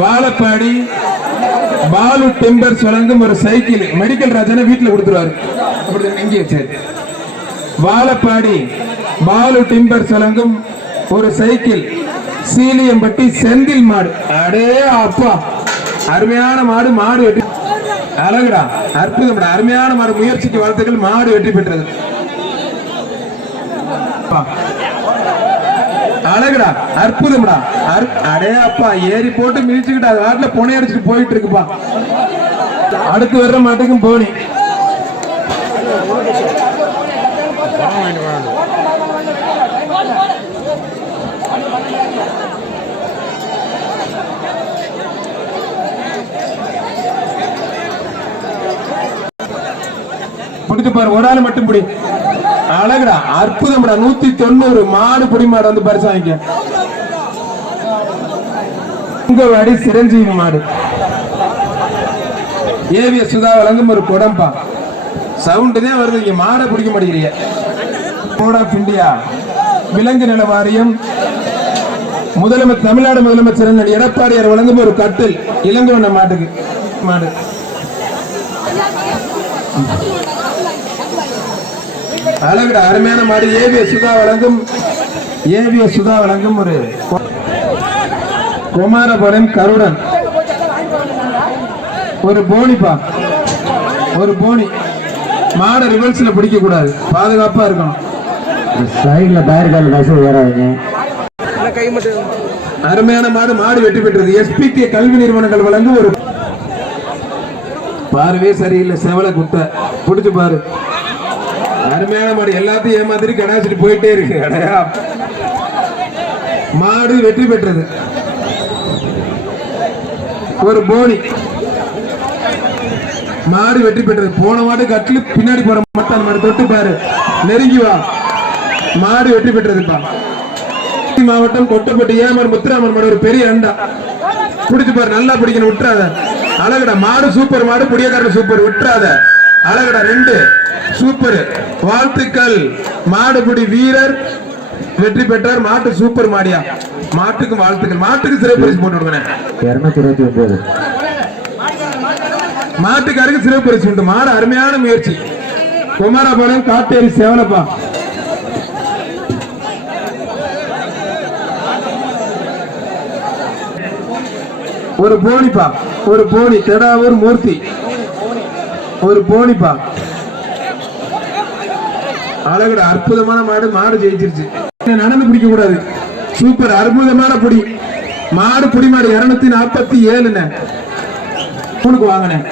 Vazhapadi Balu timbers வழங்கும் ஒரு cycle medical ராஜான வீட்டுல கொடுத்துருவாரு. இங்கே சரி. வாழப்பாடி பாலு டிம்பர்ஸ் வழங்கும் ஒரு சைக்கிள் சீலியம்பட்டி செந்தில் மாடு. அடே அப்பா, அருமையான மாடு. மாடு வெற்றி அழகுடா, அற்புதம்டா, அருமையான மாடு. முயற்சிக்கு வாழ்த்துக்கள். மாடு வெற்றி பெற்றது. அழகுடா, அற்புதம்டா. அடே அப்பா, ஏறி போட்டு மிதிச்சுக்கிட்டு அது வாட்டில புனை அடிச்சுட்டு போயிட்டு இருக்குப்பா. அடுத்து வர்ற மாட்டுக்கும் போனி. பிடிச்சு பாரு, ஒரு ஆள் மட்டும் பிடி. அழகுடா, அற்புதம்டா. 190 மாடு புடி மாடு வந்து பரிசு வாங்கிக்க. உங்க வாடி சிரஞ்சீவி மாடு. ஏவிய சுதா வழங்கும் ஒரு குடம்பா. சவுண்ட் தான் வருது, இங்க மாடை பிடிக்க மாட்டேங்கிறீங்க. போர்ட் ஆஃப் இந்தியா விலங்கு நல வாரியம் முதலமைச்சர் தமிழ்நாடு முதலமைச்சர் எடப்பாடியார் வழங்கும் ஒரு கட்டில் இளங்கோவன மாட்டுக்கு. மாடு அழகுடா, அருமையான மாடு. ஏவிய சுதா வழங்கும் ஒரு குமாரபுரம் கருடன் ஒரு போனிப்பா. ஒரு போனி மாடு ரிவர்ஸ்ல பிடிக்க கூடாது, பாதுகாப்பா இருக்கணும். சைடுல டயர் கால் வசதி வராதுங்க. அருமையான மாடு. மாடு வெற்றி பெற்றது. எஸ்பிகே கல்வி நிறுவனங்கள் வழங்கும் ஒரு பார்வே சரியில்லை, செவல குட்ட பிடிச்சு பாரு. அருமையான மாடு. எல்லாத்தையும் ஏமாத்திரி கடாச்சிட்டு போயிட்டே இருக்கு. மாடு வெற்றி பெற்றது. ஒரு போனி மாடு வெற்றி பெற்றது. போன மாடு கட்டில பின்னாடி போற மாட்டான் மாடு. தொட்டு பாரு, நெருங்கி வா. மாடு வெற்றி பெற்றதுப்பா. மாவட்டம் கொட்டப்பட்டு ஏமர் முத்துராமன் மாடு ஒரு பெரிய அண்டா. பிடிச்சு பாரு, நல்லா பிடிக்கணும், விட்டுறாத. அழகுடா, மாடு சூப்பர் மாடு. புடியக்காரன் சூப்பர், விட்டுறாத. அழகுடா, 2 சூப்பர். வாழ்த்துக்கள். மாடுபிடி வீரர் வெற்றி பெற்றார். மாட்டு சூப்பர் மாடியா. மாட்டுக்கு வாழ்த்துக்கள். மாட்டுக்கு சிறப்பு பரிசு போட்டு விடுங்க. 229 மாட்டுக்காருக்கு சிறப்பு பரிசு உண்டு. மாடு அருமையான முயற்சி. குமாரபாளையம் காட்டேரி சேவலப்பா. ஒரு போனிப்பா. ஒரு போனி தெடாவூர் மூர்த்தி. ஒரு போனிப்பா. அழகுடா, அற்புதமான மாடு. மாடு ஜெயிச்சிருச்சு. நடந்து பிடிக்க கூடாது. சூப்பர், அற்புதமான புடி மாடு. புடி மாடு 247 வாங்கினேன்.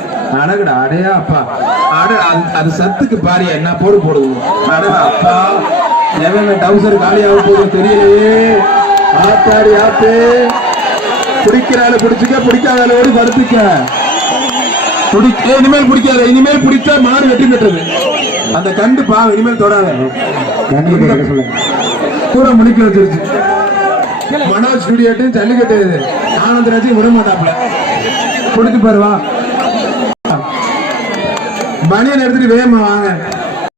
அழகுடா, அடையா அப்பா. அது சத்துக்கு பாரியா என்ன போடுவோம். அடடா அப்பா, எவங்க டவுசர் காலியாக போகுது தெரியலையே. ஆத்தாடி ஆத்து. பிடிக்கிறாள் பிடிச்சுக்க, பிடிக்காத ஓடி படுத்துக்க. இனிமேல் பிடிக்காத. இனிமேல் பிடிச்சா மாடு வெற்றி பெற்றது. அந்த கண்டு பாவம், இனிமேல் தொடாத. கூட முடிக்க வச்சிருச்சு. மனோஜ் ஸ்டுடியோட்டையும் ஜல்லிக்கட்டு ஆனந்தராஜையும் விட மாட்டாப்ல. பிடிச்சு பாருவா. பனியன் எடுத்துட்டு வேகமா வாங்க.